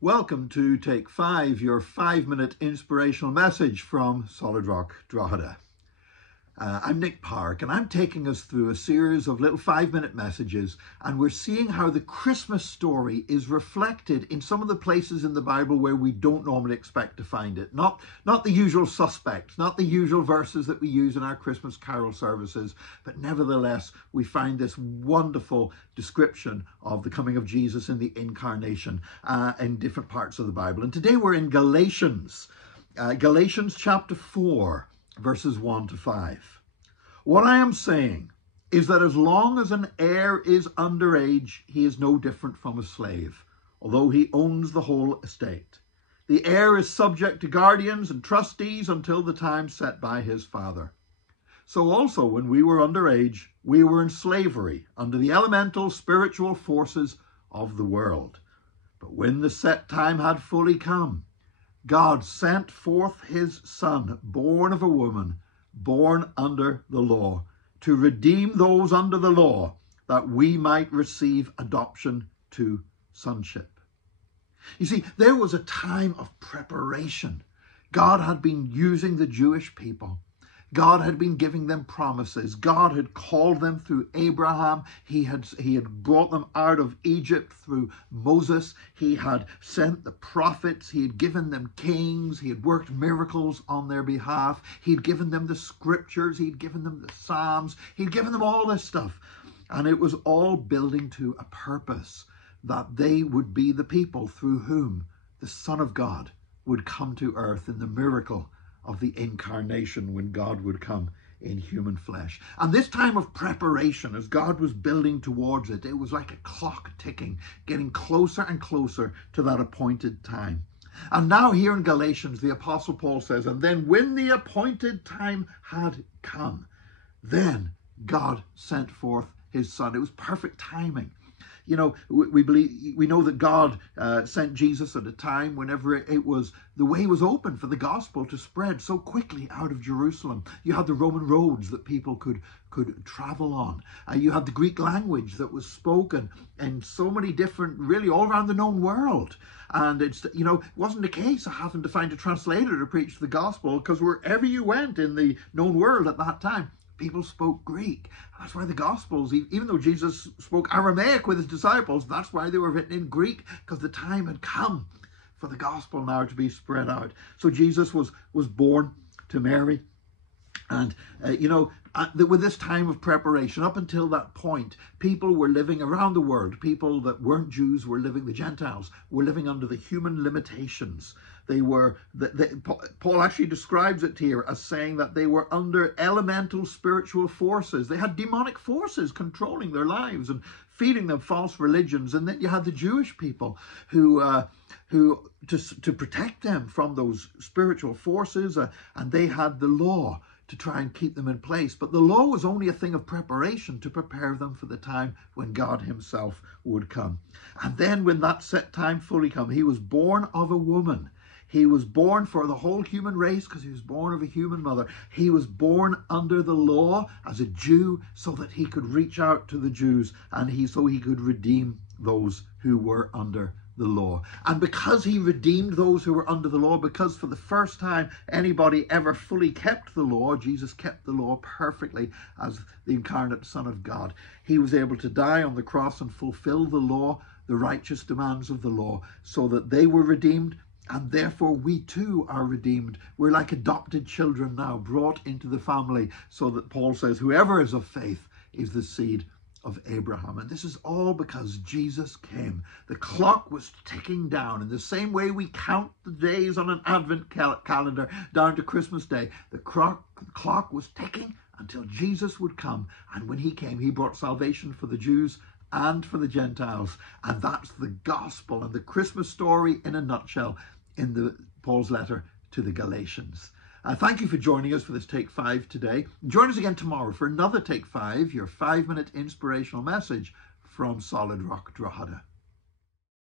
Welcome to Take 5, your 5-minute inspirational message from Solid Rock Drogheda. I'm Nick Park, and I'm taking us through a series of little 5-minute messages, and we're seeing how the Christmas story is reflected in some of the places in the Bible where we don't normally expect to find it. Not the usual suspects, not the usual verses that we use in our Christmas carol services, but nevertheless, we find this wonderful description of the coming of Jesus in the incarnation in different parts of the Bible. And today we're in Galatians, Galatians chapter 4. Verses 1 to 5. What I am saying is that as long as an heir is underage, he is no different from a slave, although he owns the whole estate. The heir is subject to guardians and trustees until the time set by his father. So also when we were underage, we were in slavery under the elemental spiritual forces of the world. But when the set time had fully come, God sent forth his Son, born of a woman, born under the law, to redeem those under the law, that we might receive adoption to sonship. You see, there was a time of preparation. God had been using the Jewish people. God had been giving them promises. God had called them through Abraham. He had brought them out of Egypt through Moses. He had sent the prophets. He had given them kings. He had worked miracles on their behalf. He had given them the scriptures. He had given them the Psalms. He'd given them all this stuff. And it was all building to a purpose, that they would be the people through whom the Son of God would come to earth in the miracle of the incarnation, when God would come in human flesh. And this time of preparation, as God was building towards it, it was like a clock ticking, getting closer and closer to that appointed time. And now here in Galatians, the Apostle Paul says, and then when the appointed time had come, then God sent forth his Son. It was perfect timing. You know, we know that God sent Jesus at a time whenever it was, the way was open for the gospel to spread so quickly out of Jerusalem. You had the Roman roads that people could travel on. You had the Greek language that was spoken in so many different, really all around the known world. And it's, you know, it wasn't a case of having to find a translator to preach the gospel, because wherever you went in the known world at that time, people spoke Greek. That's why the Gospels, even though Jesus spoke Aramaic with his disciples, that's why they were written in Greek, because the time had come for the gospel now to be spread out. So Jesus was born to Mary. And, with this time of preparation, up until that point, people were living around the world. People that weren't Jews were living, the Gentiles were living under the human limitations. Paul actually describes it here as saying that they were under elemental spiritual forces. They had demonic forces controlling their lives and feeding them false religions. And then you had the Jewish people who to protect them from those spiritual forces, and they had the law to try and keep them in place. But the law was only a thing of preparation to prepare them for the time when God himself would come. And then when that set time fully come, he was born of a woman. He was born for the whole human race because he was born of a human mother. He was born under the law as a Jew so that he could reach out to the Jews, and so he could redeem those who were under the law. And because he redeemed those who were under the law, because for the first time anybody ever fully kept the law, Jesus kept the law perfectly as the incarnate Son of God. He was able to die on the cross and fulfill the law, the righteous demands of the law, so that they were redeemed, and therefore we too are redeemed. We're like adopted children now, brought into the family, so that Paul says whoever is of faith is the seed of Abraham. And this is all because Jesus came. The clock was ticking down. In the same way we count the days on an Advent calendar down to Christmas Day, the clock was ticking until Jesus would come. And when he came, he brought salvation for the Jews and for the Gentiles. And that's the gospel and the Christmas story in a nutshell in Paul's letter to the Galatians. Thank you for joining us for this Take 5 today. Join us again tomorrow for another Take 5, your 5-minute inspirational message from Solid Rock Drogheda.